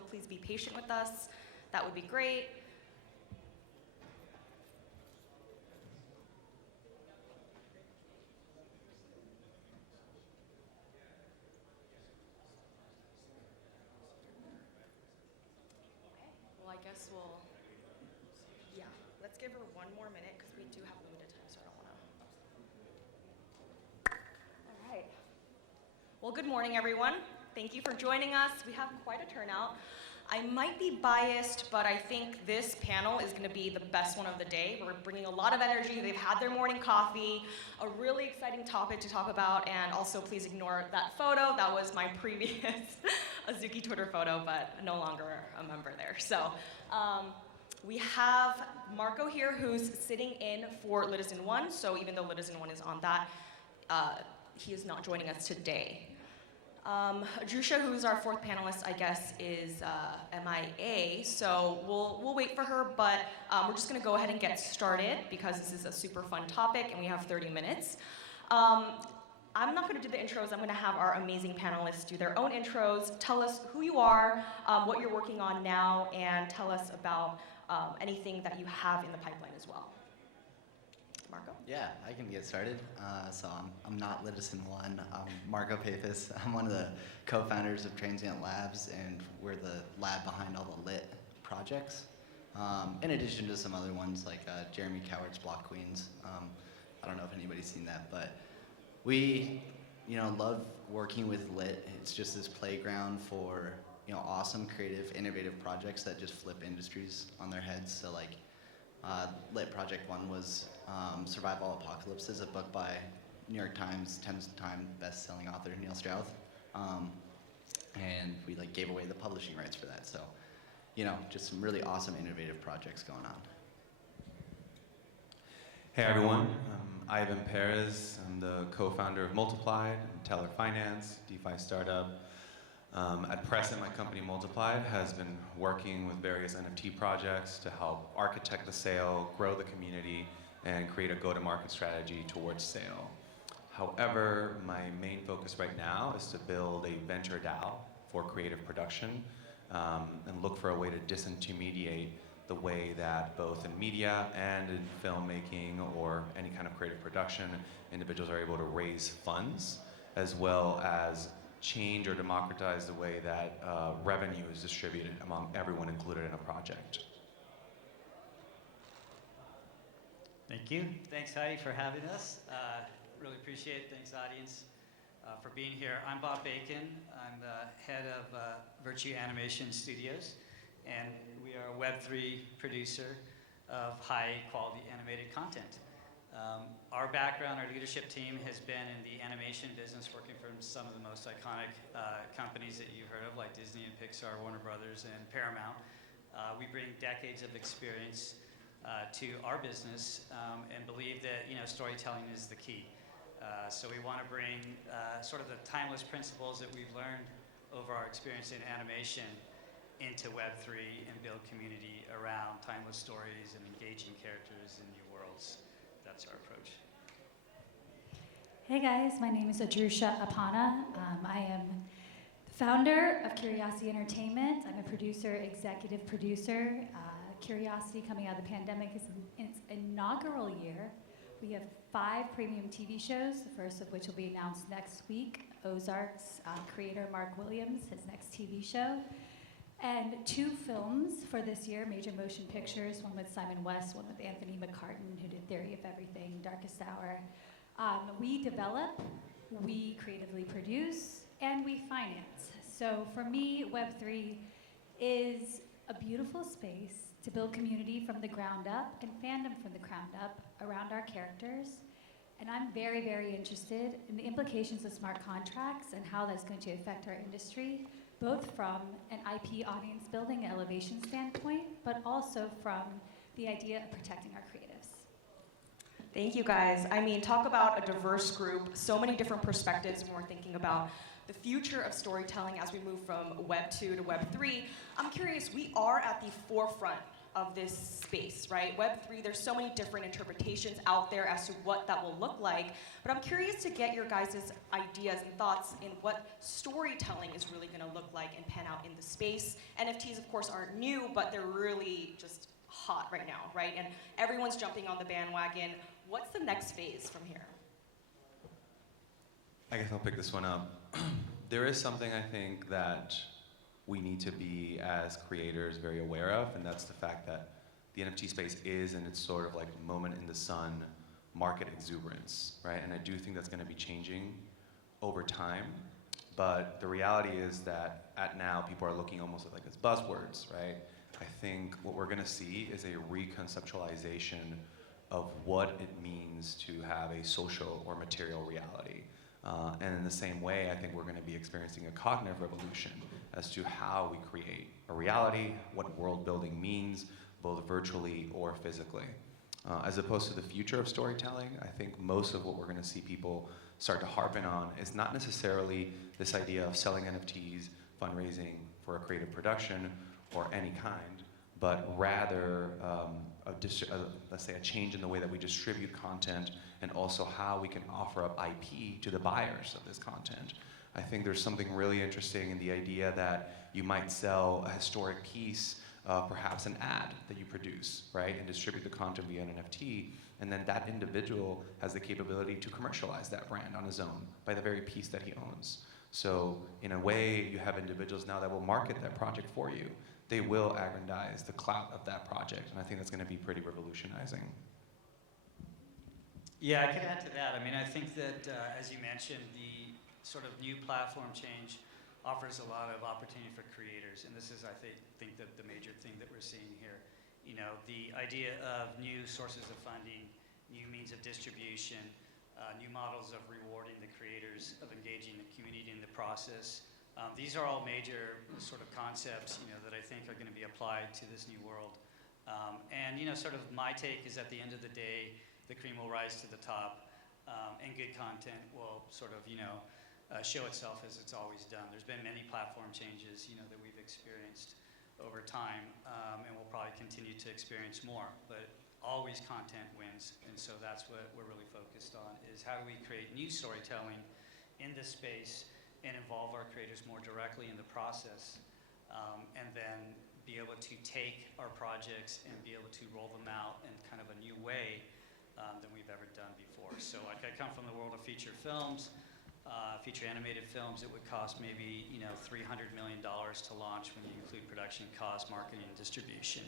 so please be patient with us. That would be great. Well, I guess yeah, let's give her one more minute because we do have limited time, so I don't want to. All right. Well, good morning, everyone. Thank you for joining us. We have quite a turnout. I might be biased, but I think this panel is going to be the best one of the day. We're bringing a lot of energy. They've had their morning coffee, a really exciting topic to talk about, and also please ignore that photo. That was my previous Azuki Twitter photo, but no longer a member there. So we have Marco here, who's sitting in for Litizen 1. So even though Litizen 1 is on that, he is not joining us today. Adrusha, who's our fourth panelist, I guess, is MIA, so we'll wait for her, but we're just going to go ahead and get started because this is a super fun topic and we have 30 minutes. I'm not going to do the intros. I'm going to have our amazing panelists do their own intros, tell us who you are, what you're working on now, and tell us about anything that you have in the pipeline as well. Marco? Yeah, I can get started. So I'm not Litizen 1. I'm Marco Papis. I'm one of the co-founders of Transient Labs, and we're the lab behind all the lit projects. In addition to some other ones like Jeremy Coward's Block Queens. I don't know if anybody's seen that, but we, love working with lit. It's just this playground for, awesome, creative, innovative projects that just flip industries on their heads. So like, lit project 1 was Survive All Apocalypses, a book by New York Times 10-time best-selling author Neil Strauss, and we gave away the publishing rights for that. So, just some really awesome, innovative projects going on. Hey everyone, I'm Ivan Perez. I'm the co-founder of Multiplied, Teller Finance, DeFi startup. At present, my company Multiplied has been working with various NFT projects to help architect the sale, grow the community, and create a go-to-market strategy towards sale. However, my main focus right now is to build a venture DAO for creative production and look for a way to disintermediate the way that both in media and in filmmaking or any kind of creative production, individuals are able to raise funds, as well as change or democratize the way that revenue is distributed among everyone included in a project. Thank you. Thanks, Heidi, for having us. Really appreciate it. Thanks, audience, for being here. I'm Bob Bacon. I'm the head of Virtue Animation Studios, and we are a Web3 producer of high-quality animated content. Our background, our leadership team has been in the animation business, working for some of the most iconic companies that you've heard of, like Disney and Pixar, Warner Brothers, and Paramount. We bring decades of experience to our business and believe that storytelling is the key. So we want to bring sort of the timeless principles that we've learned over our experience in animation into Web3 and build community around timeless stories and engaging characters in new worlds. That's our approach. Hey guys, my name is Adrusha Apana. I am the founder of Curiosity Entertainment. I'm a producer, executive producer. Curiosity, coming out of the pandemic, is in its inaugural year. We have 5 premium TV shows, the first of which will be announced next week. Ozark's creator Mark Williams, his next TV show. And 2 films for this year, major motion pictures, one with Simon West, one with Anthony McCartan, who did Theory of Everything, Darkest Hour. We develop, we creatively produce, and we finance. So for me, Web3 is a beautiful space to build community from the ground up and fandom from the ground up around our characters. And I'm very, very interested in the implications of smart contracts and how that's going to affect our industry, both from an IP audience building and elevation standpoint, but also from the idea of protecting our creatives. Thank you, guys. I mean, talk about a diverse group, so many different perspectives when we're thinking about the future of storytelling as we move from Web 2 to Web 3. I'm curious, we are at the forefront of this space, right? Web3, there's so many different interpretations out there as to what that will look like, but I'm curious to get your guys' ideas and thoughts in what storytelling is really gonna look like and pan out in the space. NFTs, of course, aren't new, but they're really just hot right now, right? And everyone's jumping on the bandwagon. What's the next phase from here? I guess I'll pick this one up. There is something I think that we need to be, as creators, very aware of, and that's the fact that the NFT space is in its sort of like moment in the sun market exuberance, right? And I do think that's going to be changing over time, but the reality is that at now people are looking almost like as buzzwords, right? I think what we're going to see is a reconceptualization of what it means to have a social or material reality. And in the same way, I think we're going to be experiencing a cognitive revolution as to how we create a reality, what world building means, both virtually or physically. As opposed to the future of storytelling, I think most of what we're going to see people start to harp in on is not necessarily this idea of selling NFTs, fundraising for a creative production or any kind, but rather let's say a change in the way that we distribute content and also how we can offer up IP to the buyers of this content. I think there's something really interesting in the idea that you might sell a historic piece, perhaps an ad that you produce, right, and distribute the content via an NFT, and then that individual has the capability to commercialize that brand on his own by the very piece that he owns. So in a way, you have individuals now that will market that project for you. They will aggrandize the clout of that project, and I think that's going to be pretty revolutionizing. Yeah, I could add to that. I mean, I think that, as you mentioned, the sort of new platform change offers a lot of opportunity for creators, and this is, I think that the major thing that we're seeing here. You know, the idea of new sources of funding, new means of distribution, new models of rewarding the creators, of engaging the community in the process. These are all major sort of concepts, you know, that I think are going to be applied to this new world. And, you know, sort of my take is at the end of the day, the cream will rise to the top, and good content will sort of, you know, show itself as it's always done. There's been many platform changes, you know, that we've experienced over time, and we'll probably continue to experience more, but always content wins, and so that's what we're really focused on, is how do we create new storytelling in this space and involve our creators more directly in the process, and then be able to take our projects and be able to roll them out in kind of a new way than we've ever done before. So like I come from the world of feature films, feature animated films. It would cost maybe, you know, $300 million to launch when you include production costs, marketing, and distribution.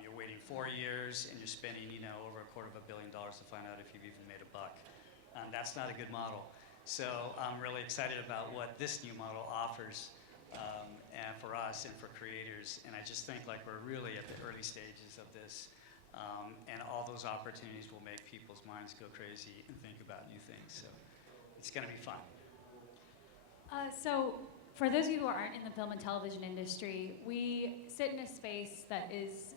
You're waiting 4 years and you're spending, you know, over $250 million to find out if you've even made a buck. That's not a good model. So I'm really excited about what this new model offers and for us and for creators. And I just think like we're really at the early stages of this. And all those opportunities will make people's minds go crazy and think about new things. So it's going to be fun. So for those of you who aren't in the film and television industry, we sit in a space that is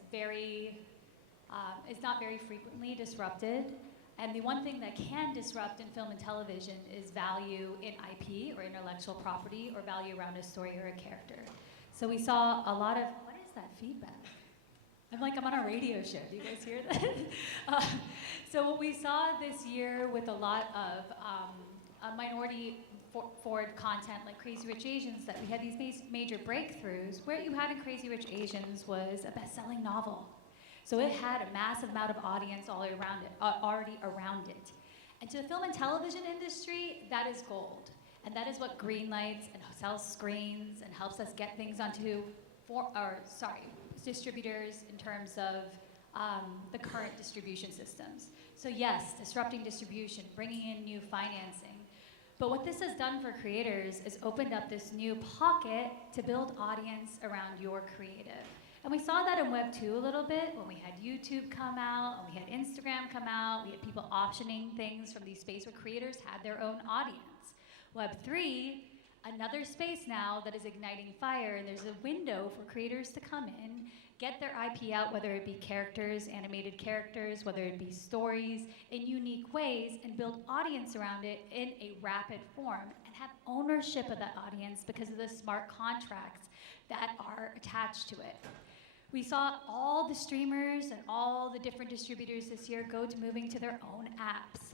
not very frequently disrupted. And the one thing that can disrupt in film and television is value in IP or intellectual property or value around a story or a character. So we saw a lot of, what is that feedback? I'm like, I'm on a radio show. Do you guys hear that? So what we saw this year with a lot of minority forward content like Crazy Rich Asians, that we had these major breakthroughs. What you had in Crazy Rich Asians was a best-selling novel. So it had a massive amount of audience already around it. And to the film and television industry, that is gold. And that is what greenlights and sells screens and helps us get things onto distributors in terms of the current distribution systems. So yes, disrupting distribution, bringing in new financing. But what this has done for creators is opened up this new pocket to build audience around your creative. And we saw that in Web 2 a little bit when we had YouTube come out, and we had Instagram come out, we had people optioning things from these spaces where creators had their own audience. Web 3, another space now that is igniting fire, and there's a window for creators to come in, get their IP out, whether it be characters, animated characters, whether it be stories, in unique ways, and build audience around it in a rapid form, and have ownership of that audience because of the smart contracts that are attached to it. We saw all the streamers and all the different distributors this year go to moving to their own apps.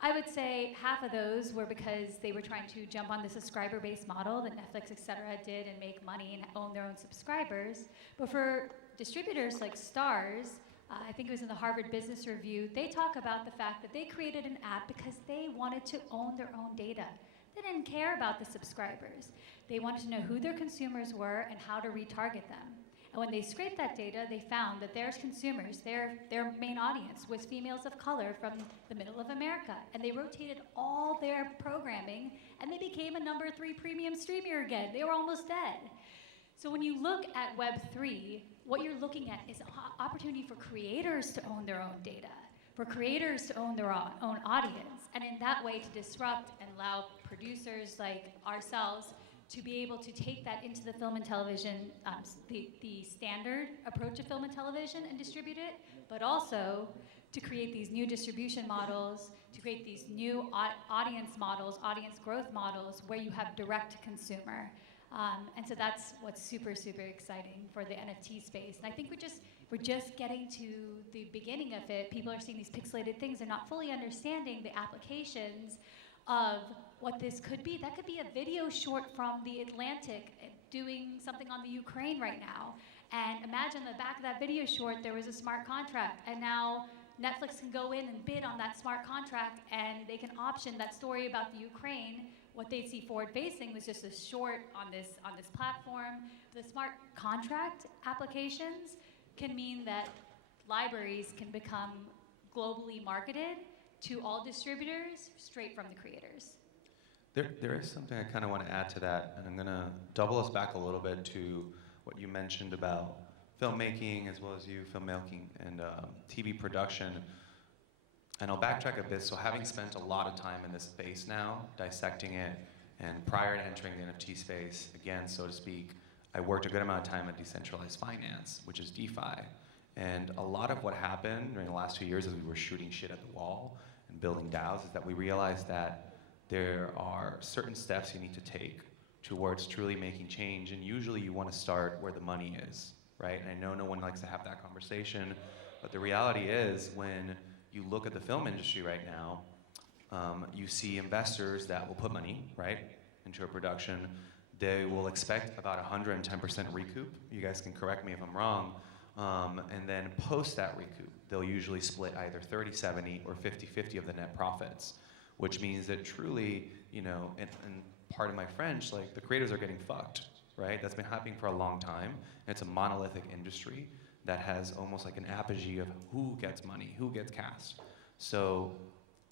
I would say half of those were because they were trying to jump on the subscriber-based model that Netflix, et cetera, did and make money and own their own subscribers. But for distributors like Starz, I think it was in the Harvard Business Review, they talk about the fact that they created an app because they wanted to own their own data. They didn't care about the subscribers. They wanted to know who their consumers were and how to retarget them. And when they scraped that data, they found that their consumers, their main audience was females of color from the middle of America. And they rotated all their programming, and they became a number 3 premium streamer again. They were almost dead. So when you look at Web3, what you're looking at is an opportunity for creators to own their own data, for creators to own their own audience, and in that way to disrupt and allow producers like ourselves to be able to take that into the film and television, the standard approach of film and television and distribute it, but also to create these new distribution models, to create these new audience models, audience growth models, where you have direct to consumer. And so that's what's super, super exciting for the NFT space. And I think we're just getting to the beginning of it. People are seeing these pixelated things. They're not fully understanding the applications of what this could be. That could be a video short from the Atlantic doing something on the Ukraine right now. And imagine the back of that video short, there was a smart contract. And now Netflix can go in and bid on that smart contract, and they can option that story about the Ukraine. What they see forward facing was just a short on this platform. The smart contract applications can mean that libraries can become globally marketed to all distributors straight from the creators. There is something I kind of want to add to that, and I'm going to double us back a little bit to what you mentioned about filmmaking as well as filmmaking and TV production. And I'll backtrack a bit. So having spent a lot of time in this space now, dissecting it, and prior to entering the NFT space, again, so to speak, I worked a good amount of time at decentralized finance, which is DeFi. And a lot of what happened during the last 2 years as we were shooting shit at the wall and building DAOs is that we realized that there are certain steps you need to take towards truly making change. And usually you want to start where the money is, right? And I know no one likes to have that conversation, but the reality is when you look at the film industry right now, you see investors that will put money, right, into a production. They will expect about 110% recoup. You guys can correct me if I'm wrong. And then post that recoup, they'll usually split either 30-70 or 50-50 of the net profits, which means that truly, and pardon my French, like the creators are getting fucked, right? That's been happening for a long time. And it's a monolithic industry that has almost like an apogee of who gets money, who gets cast. So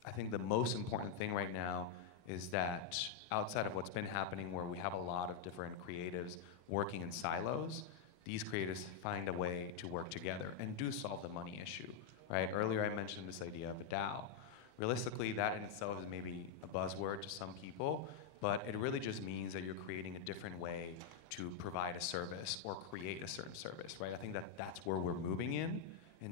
I think the most important thing right now is that outside of what's been happening where we have a lot of different creatives working in silos, these creators find a way to work together and do solve the money issue, right? Earlier I mentioned this idea of a DAO. Realistically, that in itself is maybe a buzzword to some people, but it really just means that you're creating a different way to provide a service or create a certain service, right? I think that that's where we're moving in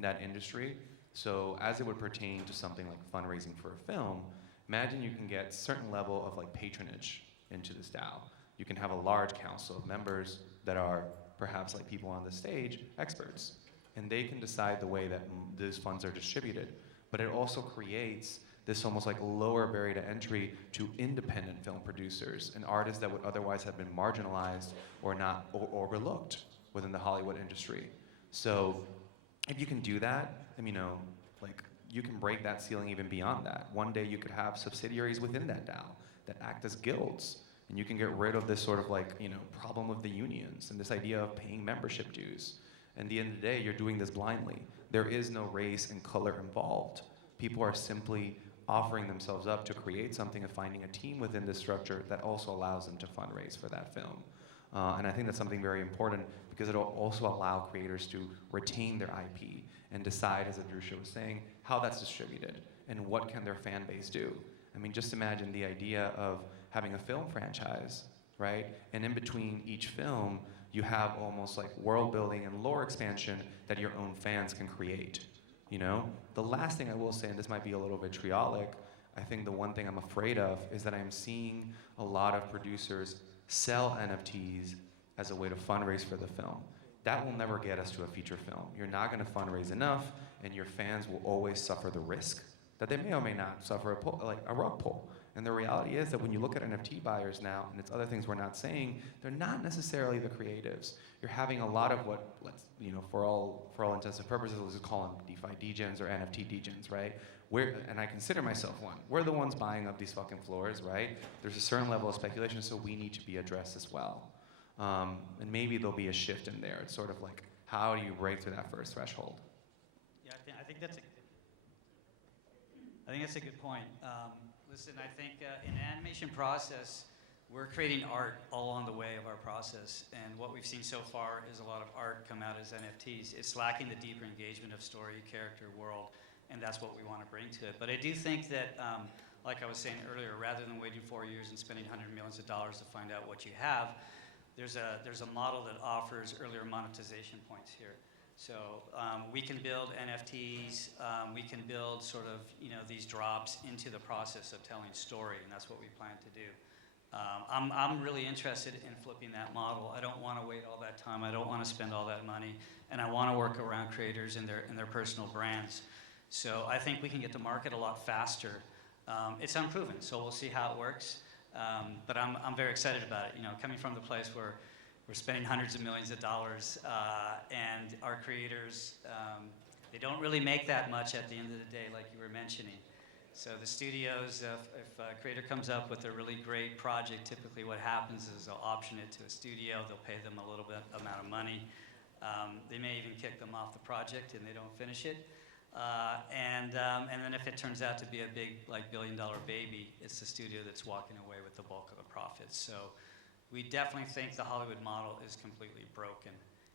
that industry. So as it would pertain to something like fundraising for a film, imagine you can get certain level of like patronage into this DAO. You can have a large council of members that are perhaps like people on the stage, experts, and they can decide the way that those funds are distributed. But it also creates this almost like lower barrier to entry to independent film producers and artists that would otherwise have been marginalized or not or overlooked within the Hollywood industry. So if you can do that, like you can break that ceiling even beyond that. One day you could have subsidiaries within that DAO that act as guilds, and you can get rid of this sort of like, problem with the unions and this idea of paying membership dues. And at the end of the day, you're doing this blindly. There is no race and color involved. People are simply offering themselves up to create something and finding a team within this structure that also allows them to fundraise for that film. And I think that's something very important because it'll also allow creators to retain their IP and decide, as Adrusha was saying, how that's distributed and what can their fan base do. I mean, just imagine the idea of having a film franchise, right? And in between each film, you have almost like world building and lore expansion that your own fans can create. The last thing I will say, and this might be a little vitriolic, I think the one thing I'm afraid of is that I'm seeing a lot of producers sell NFTs as a way to fundraise for the film. that will never get us to a feature film. You're not going to fundraise enough, and your fans will always suffer the risk that they may or may not suffer a rug pull. And the reality is that when you look at NFT buyers now, and it's other things we're not saying, they're not necessarily the creatives. You're having a lot of what, for all intents and purposes, let's just call them DeFi degens or NFT degens, right? And I consider myself one. We're the ones buying up these fucking floors, right? There's a certain level of speculation, so we need to be addressed as well. And maybe there'll be a shift in there. It's sort of like, how do you break through that first threshold? Yeah, I think that's a good point. Listen, I think in the animation process, we're creating art all along the way of our process. And what we've seen so far is a lot of art come out as NFTs. It's lacking the deeper engagement of story, character, world, and that's what we want to bring to it. But I do think that, like I was saying earlier, rather than waiting 4 years and spending hundreds of millions of dollars to find out what you have, there's a model that offers earlier monetization points here. So we can build NFTs, we can build sort of these drops into the process of telling story, and that's what we plan to do. I'm really interested in flipping that model. I don't want to wait all that time. I don't want to spend all that money, and I want to work around creators and their personal brands. So I think we can get to market a lot faster. It's unproven, so we'll see how it works. But I'm very excited about it. Coming from the place where we're spending hundreds of millions of dollars, and our creators, they don't really make that much at the end of the day, like you were mentioning. So the studios, if a creator comes up with a really great project, typically what happens is they'll option it to a studio. They'll pay them a little bit amount of money. They may even kick them off the project and they don't finish it. And then if it turns out to be a big, billion-dollar baby, it's the studio that's walking away with the bulk of the profits. So we definitely think the Hollywood model is completely broken.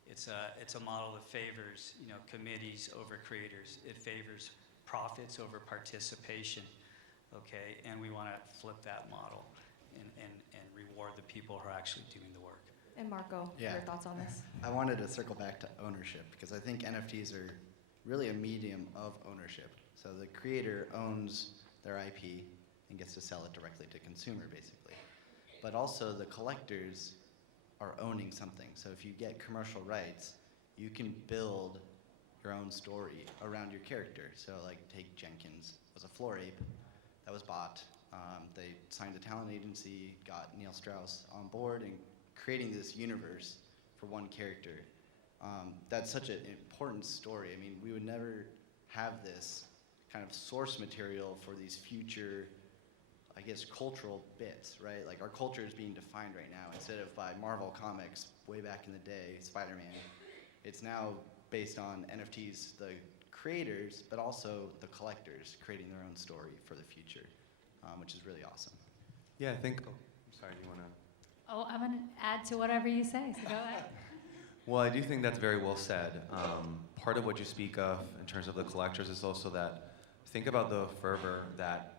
It's a model that favors, committees over creators. It favors profits over participation, okay? And we want to flip that model and reward the people who are actually doing the work. And Marco, Yeah. your thoughts on this? I wanted to circle back to ownership because I think NFTs are really a medium of ownership. So the creator owns their IP and gets to sell it directly to consumer, basically. But also the collectors are owning something. So if you get commercial rights, you can build your own story around your character. So take Jenkins was a floor ape that was bought. They signed a talent agency, got Neil Strauss on board, and creating this universe for one character. That's such an important story. I mean, we would never have this kind of source material for these future, cultural bits, right? Our culture is being defined right now. Instead of by Marvel Comics way back in the day, Spider-Man, it's now based on NFTs, the creators, but also the collectors creating their own story for the future, which is really awesome. Yeah, I think, I'm sorry, do you want to? Oh, I'm going to add to whatever you say, so go ahead. Well, I do think that's very well said. Part of what you speak of in terms of the collectors is also that, think about the fervor that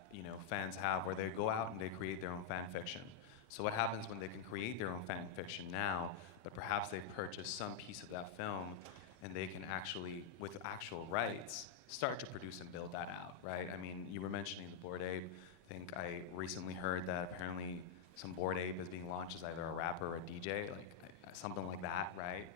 fans have where they go out and they create their own fan fiction. So what happens when they can create their own fan fiction now, but perhaps they've purchased some piece of that film and they can actually, with actual rights, start to produce and build that out, right? I mean, you were mentioning the Bored Ape. I think I recently heard that apparently some Bored Ape is being launched as either a rapper or a DJ, something like that, right?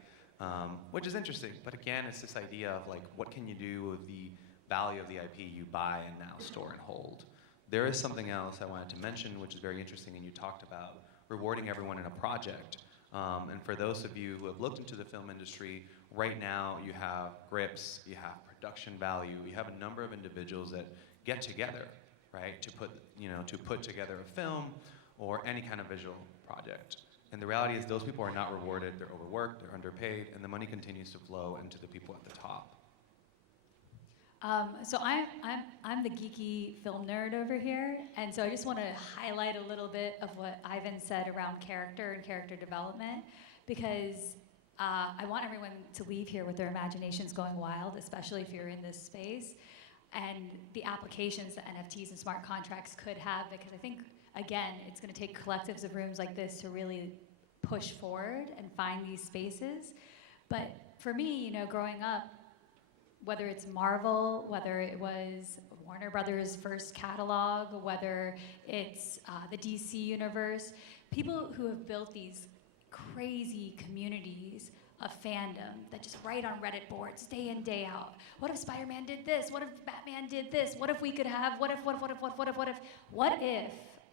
Which is interesting, but again, it's this idea of what can you do with the value of the IP you buy and now store and hold. There is something else I wanted to mention, which is very interesting, and you talked about rewarding everyone in a project. And for those of you who have looked into the film industry, right now you have grips, you have production value, you have a number of individuals that get together, right, to put together a film or any kind of visual project. And the reality is those people are not rewarded, they're overworked, they're underpaid, and the money continues to flow into the people at the top. So I'm the geeky film nerd over here, and so I just want to highlight a little bit of what Ivan said around character and character development, because I want everyone to leave here with their imaginations going wild, especially if you're in this space, and the applications that NFTs and smart contracts could have, because I think, again, it's going to take collectives of rooms like this to really push forward and find these spaces. But for me, growing up, whether it's Marvel, whether it was Warner Brothers' first catalog, whether it's the DC universe, people who have built these crazy communities of fandom that just write on Reddit boards day in, day out. What if Spider-Man did this? What if Batman did this? What if we could have, what if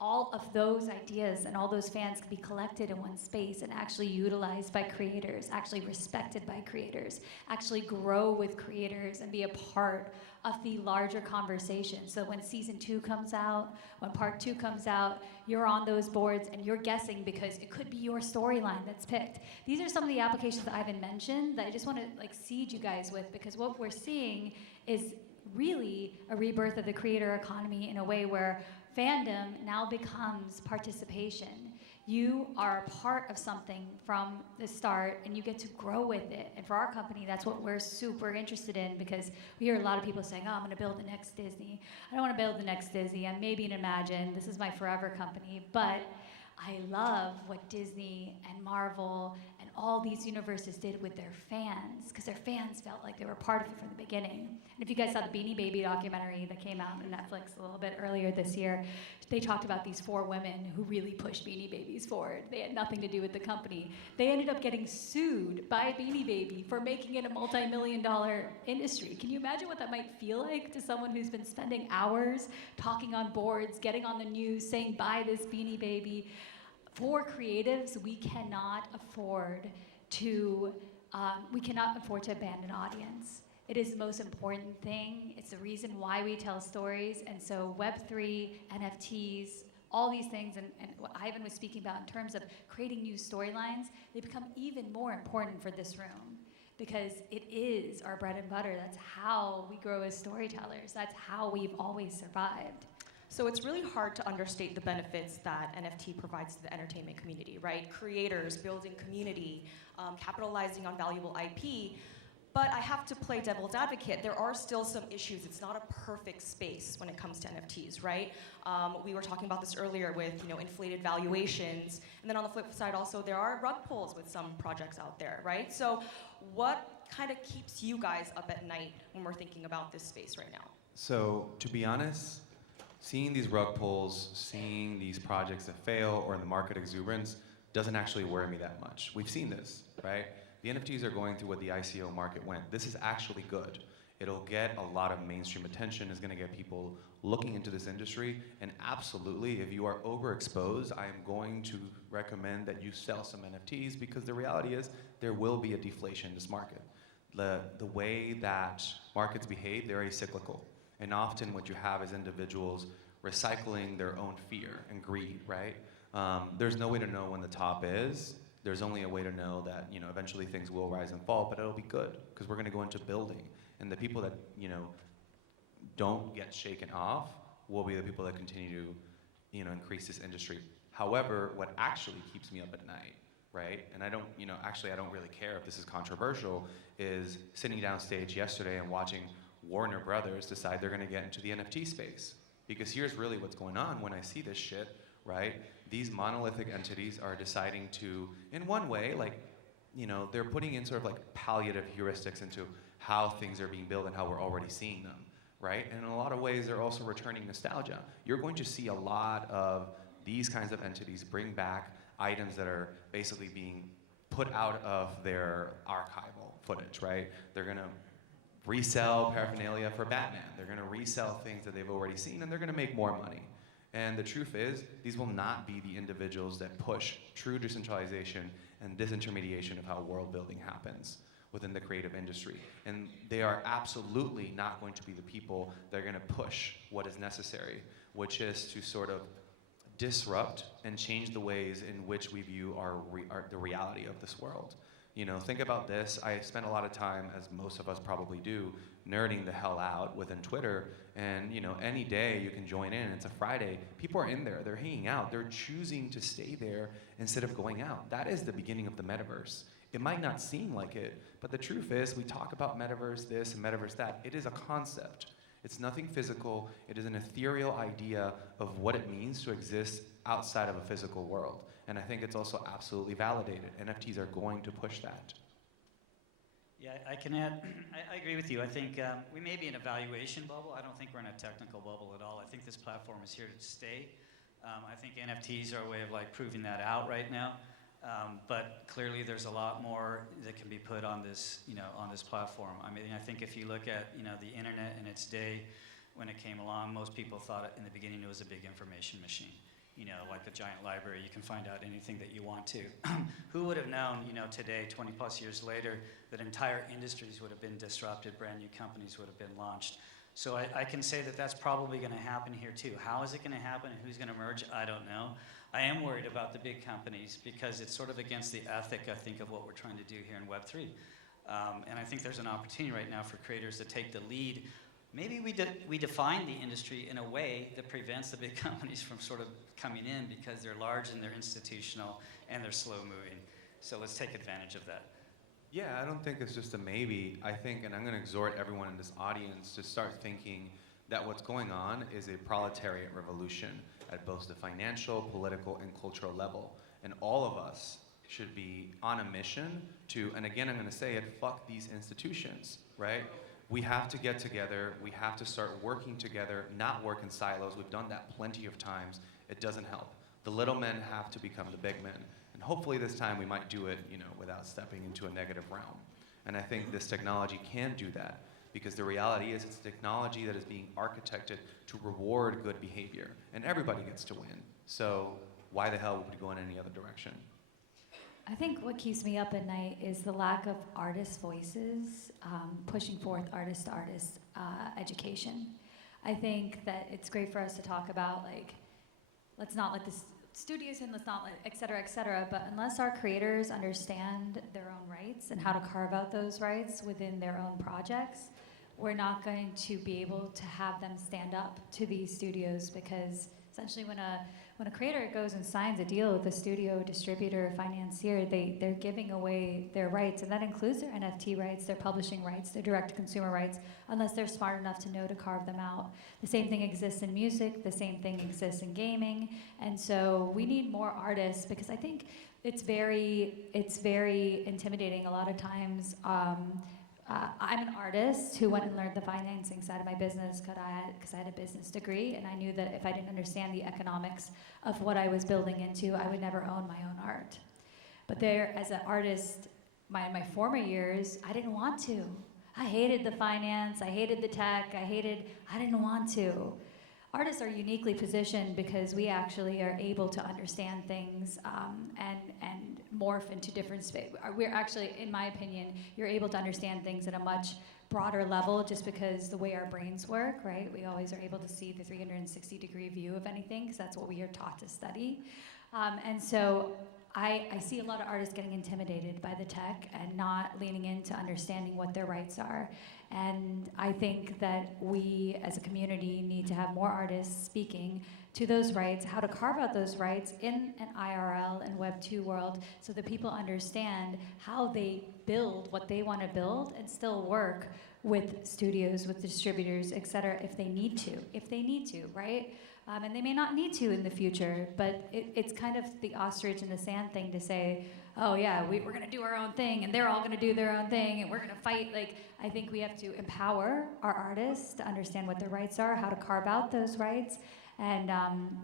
all of those ideas and all those fans could be collected in one space and actually utilized by creators, actually respected by creators, actually grow with creators and be a part of the larger conversation. So when season 2 comes out, when part 2 comes out, you're on those boards and you're guessing because it could be your storyline that's picked. These are some of the applications that Ivan mentioned that I just want to seed you guys with, because what we're seeing is really a rebirth of the creator economy in a way where fandom now becomes participation. You are a part of something from the start and you get to grow with it. And for our company, that's what we're super interested in, because we hear a lot of people saying, oh, I'm gonna build the next Disney. I don't wanna build the next Disney. I'm maybe an Imagine. This is my forever company. But I love what Disney and Marvel and all these universes did with their fans, because their fans felt like they were part of it from the beginning. And if you guys saw the Beanie Baby documentary that came out on Netflix a little bit earlier this year, they talked about these 4 women who really pushed Beanie Babies forward. They had nothing to do with the company. They ended up getting sued by Beanie Baby for making it a multi-million-dollar industry. Can you imagine what that might feel like to someone who's been spending hours talking on boards, getting on the news, saying, buy this Beanie Baby? For creatives, we cannot afford to abandon audience. It is the most important thing. It's the reason why we tell stories. And so Web3, NFTs, all these things, and what Ivan was speaking about in terms of creating new storylines, they become even more important for this room, because it is our bread and butter. That's how we grow as storytellers. That's how we've always survived. So it's really hard to understate the benefits that NFT provides to the entertainment community, right? Creators, building community, capitalizing on valuable IP. But I have to play devil's advocate. There are still some issues. It's not a perfect space when it comes to NFTs, right? We were talking about this earlier with inflated valuations. And then on the flip side also, there are rug pulls with some projects out there, right? So what kind of keeps you guys up at night when we're thinking about this space right now? So to be honest, seeing these rug pulls, seeing these projects that fail, or in the market exuberance, doesn't actually worry me that much. We've seen this, right? The NFTs are going through what the ICO market went. This is actually good. It'll get a lot of mainstream attention, it's gonna get people looking into this industry, and absolutely, if you are overexposed, I am going to recommend that you sell some NFTs, because the reality is there will be a deflation in this market. The way that markets behave, they're acyclical. And often what you have is individuals recycling their own fear and greed, right? There's no way to know when the top is. There's only a way to know that eventually things will rise and fall, but it'll be good, because we're gonna go into building. And the people that don't get shaken off will be the people that continue to increase this industry. However, what actually keeps me up at night, right? And I don't really care if this is controversial, is sitting downstage yesterday and watching Warner Brothers decide they're gonna get into the NFT space. Because here's really what's going on when I see this shit, right? These monolithic entities are deciding to, in one way, they're putting in sort of palliative heuristics into how things are being built and how we're already seeing them, right? And in a lot of ways, they're also returning nostalgia. You're going to see a lot of these kinds of entities bring back items that are basically being put out of their archival footage, right? They're gonna resell paraphernalia for Batman. They're gonna resell things that they've already seen, and they're gonna make more money. And the truth is, these will not be the individuals that push true decentralization and disintermediation of how world building happens within the creative industry. And they are absolutely not going to be the people that are gonna push what is necessary, which is to sort of disrupt and change the ways in which we view the reality of this world. Think about this. I spent a lot of time, as most of us probably do, nerding the hell out within Twitter. And any day you can join in. It's a Friday. People are in there. They're hanging out. They're choosing to stay there instead of going out. That is the beginning of the metaverse. It might not seem like it, but the truth is, we talk about metaverse this and metaverse that. It is a concept. It's nothing physical. It is an ethereal idea of what it means to exist outside of a physical world. And I think it's also absolutely validated. NFTs are going to push that. Yeah, I can add, I agree with you. I think we may be in a valuation bubble. I don't think we're in a technical bubble at all. I think this platform is here to stay. I think NFTs are a way of proving that out right now. But clearly, there's a lot more that can be put on this, on this platform. I mean, I think if you look at, the internet in its day, when it came along, most people thought in the beginning it was a big information machine. Like a giant library, you can find out anything that you want to. Who would have known, today, 20 plus years later, that entire industries would have been disrupted, brand new companies would have been launched. So I can say that that's probably going to happen here too. How is it going to happen and who's going to merge? I don't know. I am worried about the big companies because it's sort of against the ethic, I think, of what we're trying to do here in Web3. And I think there's an opportunity right now for creators to take the lead. Maybe we define the industry in a way that prevents the big companies from sort of coming in because they're large and they're institutional and they're slow moving. So let's take advantage of that. Yeah, I don't think it's just a maybe. I think, and I'm going to exhort everyone in this audience to start thinking that what's going on is a proletariat revolution at both the financial, political, and cultural level. And all of us should be on a mission to, and again, I'm going to say it, fuck these institutions, right? We have to get together. We have to start working together, not work in silos. We've done that plenty of times. It doesn't help. The little men have to become the big men. And hopefully this time we might do it, without stepping into a negative realm. And I think this technology can do that because the reality is it's technology that is being architected to reward good behavior. And everybody gets to win. So why the hell would we go in any other direction? I think what keeps me up at night is the lack of artist voices pushing forth artist-to-artist education. I think that it's great for us to talk about, like, let's not let the studios in, let's not let, et cetera, but unless our creators understand their own rights and how to carve out those rights within their own projects, we're not going to be able to have them stand up to these studios because essentially when a creator goes and signs a deal with a studio, distributor, financier, they're giving away their rights, and that includes their NFT rights, their publishing rights, their direct-to-consumer rights, unless they're smart enough to know to carve them out. The same thing exists in music, the same thing exists in gaming, and so we need more artists because I think it's very intimidating a lot of times. I'm an artist who went and learned the financing side of my business because I had a business degree, and I knew that if I didn't understand the economics of what I was building into, I would never own my own art. But there, as an artist, in my former years, I didn't want to. I hated the finance, I hated the tech, I didn't want to. Artists are uniquely positioned because we actually are able to understand things and morph into different space. We're actually, in my opinion, you're able to understand things at a much broader level just because the way our brains work, right? We always are able to see the 360-degree view of anything because that's what we are taught to study. And so I see a lot of artists getting intimidated by the tech and not leaning into understanding what their rights are. And I think that we as a community need to have more artists speaking to those rights, how to carve out those rights in an IRL and Web2 world so that people understand how they build what they want to build and still work with studios, with distributors, et cetera, if they need to, right? And they may not need to in the future, but it's kind of the ostrich in the sand thing to say, oh yeah, we're going to do our own thing, and they're all going to do their own thing, and we're going to fight. Like, I think we have to empower our artists to understand what their rights are, how to carve out those rights, and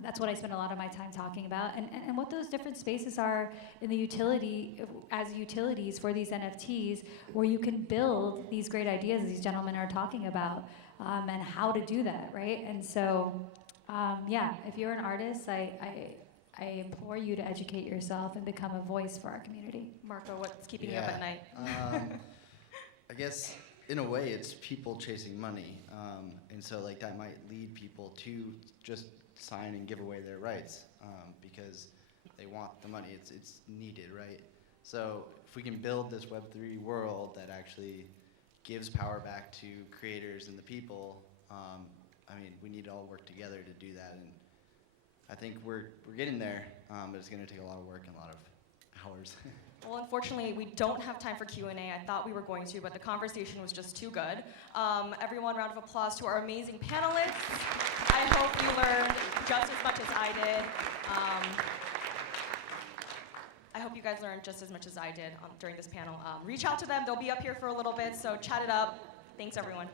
that's what I spend a lot of my time talking about, and what those different spaces are in the as utilities for these NFTs, where you can build these great ideas these gentlemen are talking about, and how to do that, right? And so, if you're an artist, I implore you to educate yourself and become a voice for our community. Marco, what's keeping you up at night? I guess in a way it's people chasing money, and so like that might lead people to just sign and give away their rights because they want the money. It's needed, right? So if we can build this Web3 world that actually gives power back to creators and the people, we need to all work together to do that, and I think we're getting there, but it's going to take a lot of work and a lot of hours. Well, unfortunately, we don't have time for Q&A. I thought we were going to, but the conversation was just too good. Everyone, round of applause to our amazing panelists. I hope you learned just as much as I did. I hope you guys learned just as much as I did during this panel. Reach out to them. They'll be up here for a little bit, so chat it up. Thanks, everyone.